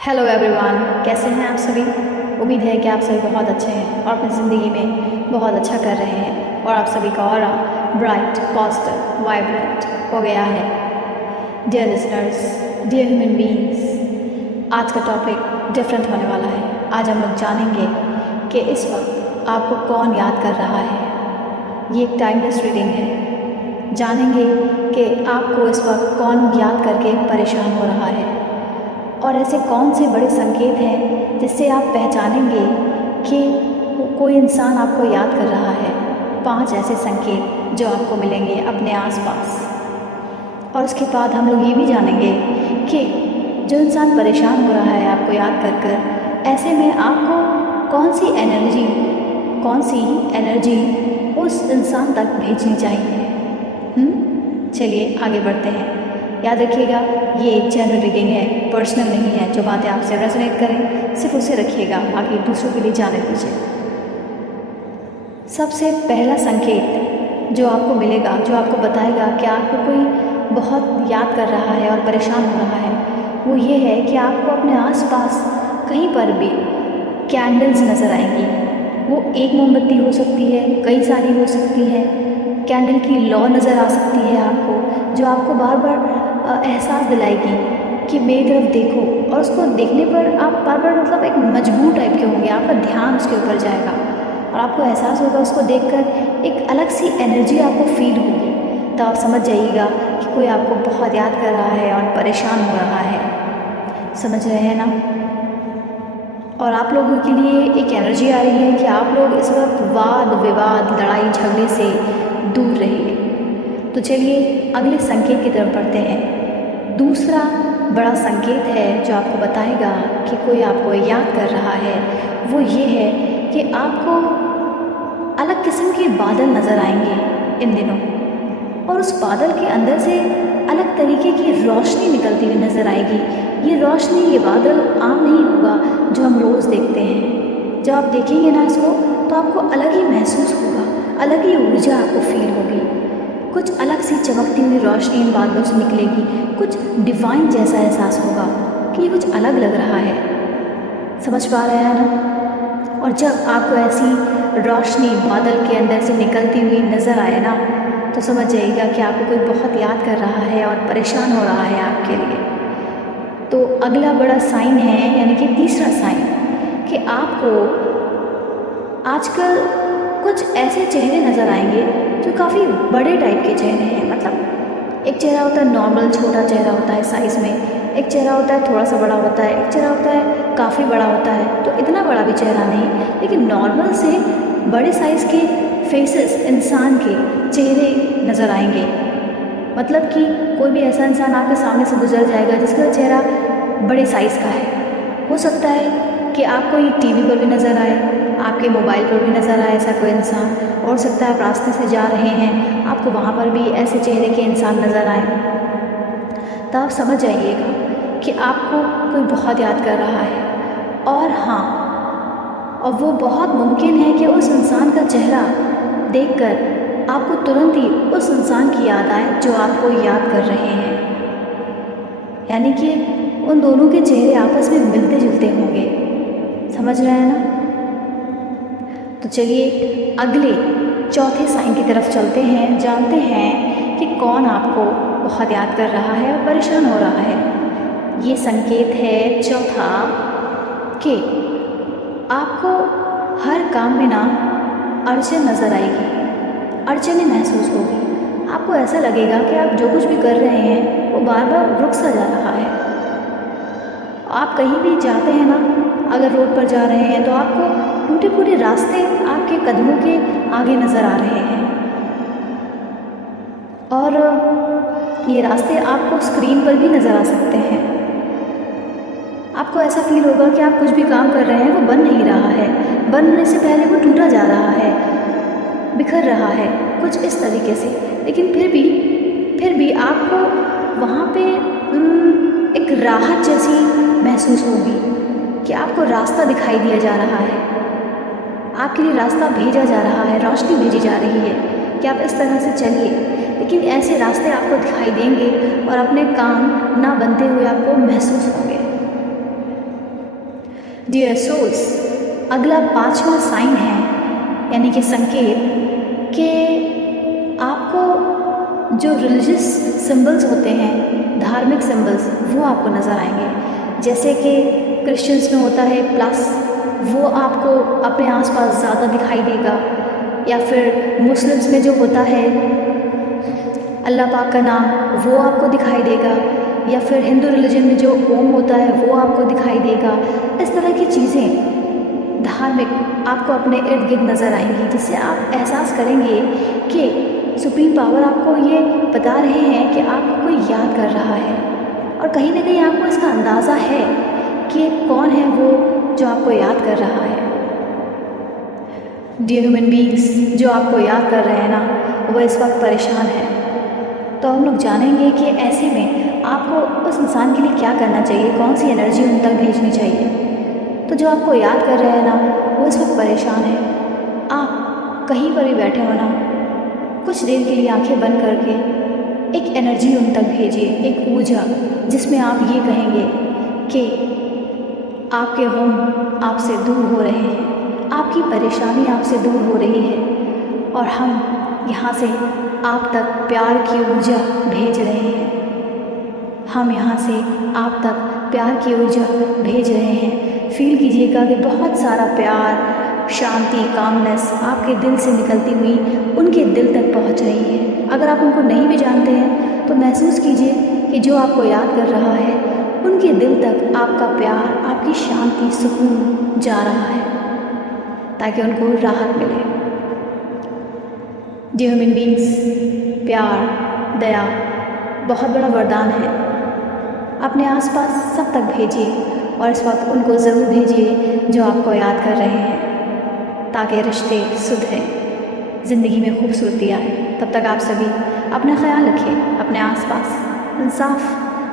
Hello everyone, कैसे हैं आप सभी। उम्मीद है कि आप सभी बहुत अच्छे हैं और अपनी ज़िंदगी में बहुत अच्छा कर रहे हैं और आप सभी का ऑरा ब्राइट, पॉजिटिव, वाइब्रेंट हो गया है। Dear listeners, dear human beings, आज का टॉपिक डिफरेंट होने वाला है। आज हम लोग जानेंगे कि इस वक्त आपको कौन याद कर रहा है। ये एक टाइमलेस रीडिंग है। जानेंगे कि आपको इस वक्त कौन याद करके परेशान हो रहा है और ऐसे कौन से बड़े संकेत हैं जिससे आप पहचानेंगे कि कोई इंसान आपको याद कर रहा है। 5 ऐसे संकेत जो आपको मिलेंगे अपने आसपास। और उसके बाद हम लोग ये भी जानेंगे कि जो इंसान परेशान हो रहा है आपको याद कर कर, ऐसे में आपको कौन सी एनर्जी उस इंसान तक भेजनी चाहिए। चलिए आगे बढ़ते हैं। याद रखिएगा, ये एक जनरल रीडिंग है, पर्सनल नहीं है। जो बातें आपसे रेजोनेट करें सिर्फ उसे रखिएगा, बाकी दूसरों के लिए जाने दीजिए। सबसे पहला संकेत जो आपको मिलेगा, जो आपको बताएगा कि आपको कोई बहुत याद कर रहा है और परेशान हो रहा है, वो ये है कि आपको अपने आसपास कहीं पर भी कैंडल्स नज़र आएंगी। वो एक मोमबत्ती हो सकती है, कई सारी हो सकती है। कैंडल की लौ नज़र आ सकती है आपको, जो आपको बार बार एहसास दिलाएगी कि मेरी तरफ देखो। और उसको देखने पर आप बार बार मतलब एक मजबूर टाइप के होंगे, आपका ध्यान उसके ऊपर जाएगा और आपको एहसास होगा उसको देखकर एक अलग सी एनर्जी आपको फील होगी। तो आप समझ जाइएगा कि कोई आपको बहुत याद कर रहा है और परेशान हो रहा है। समझ रहे हैं ना। और आप लोगों के लिए एक एनर्जी आ रही है कि आप लोग इस वक्त वाद विवाद, लड़ाई झगड़े से दूर रहिए। तो चलिए अगले संकेत की तरफ बढ़ते हैं। दूसरा बड़ा संकेत है जो आपको बताएगा कि कोई आपको याद कर रहा है, वो ये है कि आपको अलग किस्म के बादल नज़र आएंगे इन दिनों, और उस बादल के अंदर से अलग तरीके की रोशनी निकलती हुई नज़र आएगी। ये रोशनी, ये बादल आम नहीं होगा जो हम रोज़ देखते हैं। जब आप देखेंगे ना इसको, तो आपको अलग ही महसूस होगा, अलग ही ऊर्जा आपको फील होगी। कुछ अलग सी चमकती हुई रोशनी इन बादलों से निकलेगी, कुछ डिवाइन जैसा एहसास होगा कि ये कुछ अलग लग रहा है। समझ पा रहे हैं ना। और जब आपको ऐसी रोशनी बादल के अंदर से निकलती हुई नज़र आए ना, तो समझ जाइएगा कि आपको कोई बहुत याद कर रहा है और परेशान हो रहा है आपके लिए। तो अगला बड़ा साइन है, यानी कि तीसरा साइन, कि आपको आजकल कुछ ऐसे चेहरे नज़र आएंगे जो काफ़ी बड़े टाइप के चेहरे हैं। मतलब एक चेहरा होता है नॉर्मल, छोटा चेहरा होता है साइज़ में, एक चेहरा होता है थोड़ा सा बड़ा होता है, एक चेहरा होता है काफ़ी बड़ा होता है। तो इतना बड़ा भी चेहरा नहीं, लेकिन नॉर्मल से बड़े साइज़ के फेसेस, इंसान के चेहरे नज़र आएंगे। मतलब कि कोई भी ऐसा इंसान आपके सामने से गुजर जाएगा जिसका चेहरा बड़े साइज़ का है। हो सकता है कि आपको ये टीवी पर भी नज़र आए, आपके मोबाइल पर भी नज़र आए ऐसा कोई इंसान। और सकता है आप रास्ते से जा रहे हैं, आपको वहाँ पर भी ऐसे चेहरे के इंसान नज़र आए। तो आप समझ जाइएगा कि आपको कोई बहुत याद कर रहा है। और हाँ, और वो बहुत मुमकिन है कि उस इंसान का चेहरा देखकर आपको तुरंत ही उस इंसान की याद आए जो आपको याद कर रहे हैं। यानी कि उन दोनों के चेहरे आपस में मिलते जुलते होंगे। समझ रहे हैं ना। तो चलिए अगले चौथे साइन की तरफ चलते हैं, जानते हैं कि कौन आपको बहुत याद कर रहा है और परेशान हो रहा है। ये संकेत है चौथा, कि आपको हर काम में ना अड़चन नज़र आएगी, अड़चनें महसूस होगी। आपको ऐसा लगेगा कि आप जो कुछ भी कर रहे हैं वो बार बार रुक सा जा रहा है। आप कहीं भी जाते हैं ना, अगर रोड पर जा रहे हैं तो आपको टूटे फूटे रास्ते आपके कदमों के आगे नज़र आ रहे हैं, और ये रास्ते आपको स्क्रीन पर भी नज़र आ सकते हैं। आपको ऐसा फील होगा कि आप कुछ भी काम कर रहे हैं वो बन नहीं रहा है, बनने से पहले वो टूटा जा रहा है, बिखर रहा है, कुछ इस तरीके से। लेकिन फिर भी आपको वहाँ पे एक राहत जैसी महसूस होगी कि आपको रास्ता दिखाई दिया जा रहा है, आपके लिए रास्ता भेजा जा रहा है, रोशनी भेजी जा रही है कि आप इस तरह से चलिए। लेकिन ऐसे रास्ते आपको दिखाई देंगे और अपने काम ना बनते हुए आपको महसूस होंगे। डियर सोल्स, अगला 5वां साइन है, यानी कि संकेत, कि आपको जो रिलीजियस सिंबल्स होते हैं, धार्मिक सिंबल्स, वो आपको नज़र आएंगे। जैसे कि क्रिश्चियंस में होता है प्लस, वो आपको अपने आसपास ज़्यादा दिखाई देगा। या फिर मुस्लिम्स में जो होता है अल्लाह पाक का नाम, वो आपको दिखाई देगा। या फिर हिंदू रिलीजन में जो ओम होता है वो आपको दिखाई देगा। इस तरह की चीज़ें धार्मिक आपको अपने इर्द गिर्द नज़र आएंगी, जिससे आप एहसास करेंगे कि सुप्रीम पावर आपको ये बता रहे हैं कि आपको कोई याद कर रहा है, और कहीं ना कहीं आपको इसका अंदाज़ा है कि कौन है वो जो आपको याद कर रहा है। डियर ह्यूमन बीइंग्स, जो आपको याद कर रहे हैं ना, वो इस वक्त परेशान है। तो हम लोग जानेंगे कि ऐसे में आपको उस इंसान के लिए क्या करना चाहिए, कौन सी एनर्जी उन तक भेजनी चाहिए। तो जो आपको याद कर रहे हैं ना, वो इस वक्त परेशान है। आप कहीं पर भी बैठे हो ना, कुछ देर के लिए आंखें बंद करके एक एनर्जी उन तक भेजिए, एक ऊर्जा, जिसमें आप ये कहेंगे कि आपके गम आपसे दूर हो रहे हैं, आपकी परेशानी आपसे दूर हो रही है, और हम यहाँ से आप तक प्यार की ऊर्जा भेज रहे हैं। हम यहाँ से आप तक प्यार की ऊर्जा भेज रहे हैं। फील कीजिएगा कि बहुत सारा प्यार, शांति, कामनेस आपके दिल से निकलती हुई उनके दिल तक पहुँच रही है। अगर आप उनको नहीं भी जानते हैं तो महसूस कीजिए कि जो आपको याद कर रहा है, उनके दिल तक आपका प्यार, आपकी शांति, सुकून जा रहा है, ताकि उनको राहत मिले। डियर ह्यूमन बीइंग्स, प्यार, दया बहुत बड़ा वरदान है। अपने आसपास सब तक भेजिए, और इस वक्त उनको ज़रूर भेजिए जो आपको याद कर रहे हैं, ताकि रिश्ते सुधरें, ज़िंदगी में खूबसूरती आए। तब तक आप सभी अपना ख्याल रखें, अपने आसपास इंसाफ,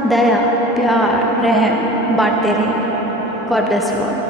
दया, प्यार, रहम बांटते रहें। God bless you all.